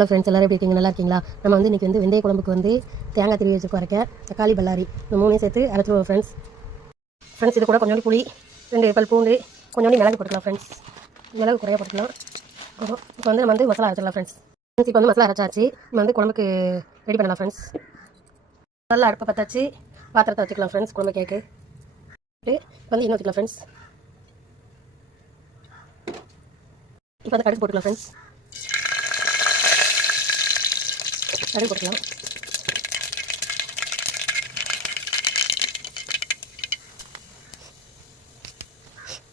Hello friends, எல்லோரும் எப்படி இருக்கீங்க? நல்லா இருக்கீங்களா? நம்ம வந்து இன்றைக்கி வந்து வெந்தய குழம்புக்கு தேங்காய் திருவி வச்சு குறைக்க தக்காளி பல்லாரி இந்த மூணையும் சேர்த்து அரைச்சிடுவோம் ஃப்ரெண்ட்ஸ். இது கூட கொஞ்சோண்டு புளி, 2 பல் பூண்டு, கொஞ்சோண்டு மிளகு போட்டுக்கலாம் ஃப்ரெண்ட்ஸ். மிளகு குறைய போட்டுக்கலாம். இப்போ வந்து நம்ம வந்து மசாலா அரைச்சிடலாம் ஃப்ரெண்ட்ஸ். இப்போ வந்து மசாலா அரைச்சாச்சு. நம்ம வந்து குழம்புக்கு ரெடி பண்ணலாம் ஃப்ரெண்ட்ஸ். நல்லா அடுப்பை பற்றாச்சு, பாத்திரத்தை வச்சுக்கலாம் ஃப்ரெண்ட்ஸ். குழம்பு கேக்கு இப்போ வந்து இன்னும் வச்சுக்கலாம் ஃப்ரெண்ட்ஸ். இப்போ வந்து கடுகு போட்டுக்கலாம் ஃப்ரெண்ட்ஸ். கடுகு போட்டுக்கலாம்.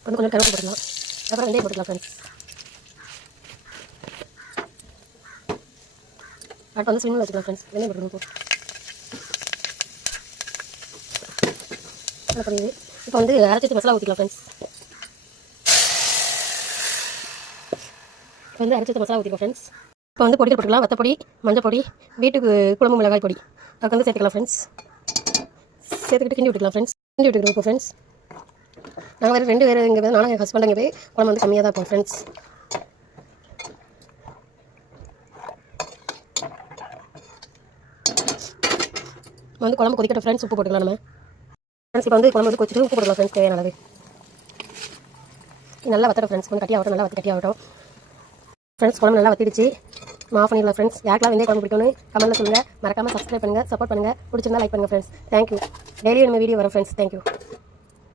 கொஞ்சம் கருவேப்பிலை போட்டுக்கலாம். அப்புறம் வெந்தயம் போட்டுக்கலாம் ஃப்ரெண்ட்ஸ். அடுத்து வந்து ஸ்லிம்மில் வச்சுக்கலாம் ஃப்ரெண்ட்ஸ். வெந்தயம் போட்டுக்கலாம். புரியுது. இப்போ வந்து அரைச்சி மசாலா ஊற்றிக்கலாம் ஃப்ரெண்ட்ஸ். இப்போ வந்து அரைச்சி மசாலா ஊற்றிக்கலாம் ஃப்ரெண்ட்ஸ். இப்போ வந்து பொடிகள் போட்டுக்கலாம். வத்தப்பொடி, மஞ்சள் பொடி, வீட்டுக்கு குழம்பு மிளகாய் பொடி அதுக்கு வந்து சேர்த்துக்கலாம் ஃப்ரெண்ட்ஸ். சேர்த்துக்கிட்டு கிண்டி விட்டுக்கலாம் ஃப்ரெண்ட்ஸ். கிண்டி விட்டுக்கிறோம் இப்போ ஃப்ரெண்ட்ஸ். நாங்கள் வேறு இங்கே நானும் எங்கள் ஹஸ்பண்ட் இங்கே குழம்பு வந்து கம்மியாக தான் இருப்போம் ஃப்ரெண்ட்ஸ். வந்து குழம்பு கொதிக்கட்டும் ஃப்ரெண்ட்ஸ். உப்பு போட்டுக்கலாம் நம்ம ஃப்ரெண்ட்ஸ். இப்போ வந்து குழம்பு வந்து கொதிச்சுட்டு உப்பு போட்டுக்கலாம் ஃப்ரெண்ட்ஸ். தேவையான அளவு நல்லா வத்தட்டும் ஃப்ரெண்ட்ஸ். கொஞ்சம் கட்டியாகட்டும், நல்லா கட்டியாகட்டும் ஃப்ரெண்ட்ஸ். குழம்பு நல்லா வத்திடுச்சு. ஆஃப் பண்ணிடலாம் ஃப்ரெண்ட்ஸ். யாருக்கெல்லாம் வெந்தய குழம்பு பிடிக்கும்னு கமெண்ட்டில் சொல்லுங்கள். மறக்காமல் சப்ஸ்கிரைப் பண்ணுங்கள், சப்போர்ட் பண்ணுங்கள். பிடிச்சிருந்தா லைக் பண்ணுங்கள் ஃப்ரெண்ட்ஸ். தேங்க்யூ. டெய்லியும் நம்ம வீடியோ வரும் ஃப்ரெண்ட்ஸ். தேங்க்யூ.